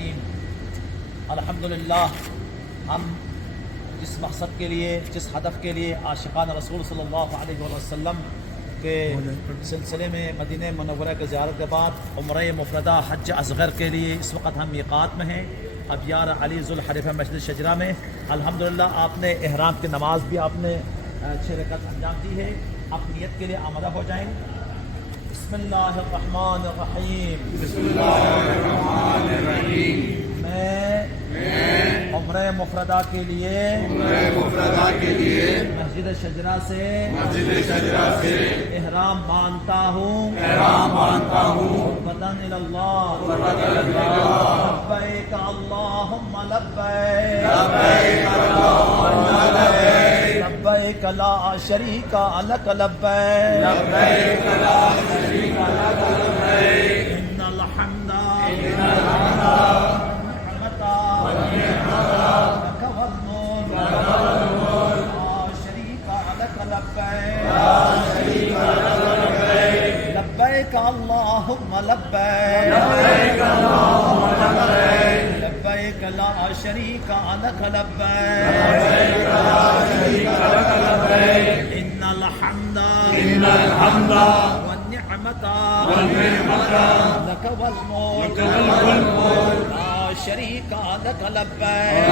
الرحیم۔ الحمدللہ ہم جس مقصد کے لیے، جس ہدف کے لیے عاشقان رسول صلی اللہ علیہ وسلم کے سلسلے میں مدینہ منورہ کی زیارت کے بعد عمرہ مفردہ حج اصغر کے لیے اس وقت ہم میقات میں ہیں، ابیار علی ذوالحلیفہ مسجد شجرہ میں۔ الحمدللہ آپ نے احرام کی نماز بھی آپ نے 6 رکعت انجام دی ہے۔ آپ نیت کے لیے آمادہ ہو جائیں۔ بسم اللہ الرحمن الرحیم۔ بسم اللہ الرحمن الرحیم۔ میں عمرہ مفردہ کے لیے مسجد شجرہ سے احرام باندھتا ہوں قربتاً الی اللہ لبیک اللہم لبیک لبیک لا شریک لک لبیک ان الحمد لبیک اللہم لبیک لبیک لا شریک لک لبیک ان الحمد والنعمت لک والملک لا شریک لک لبیک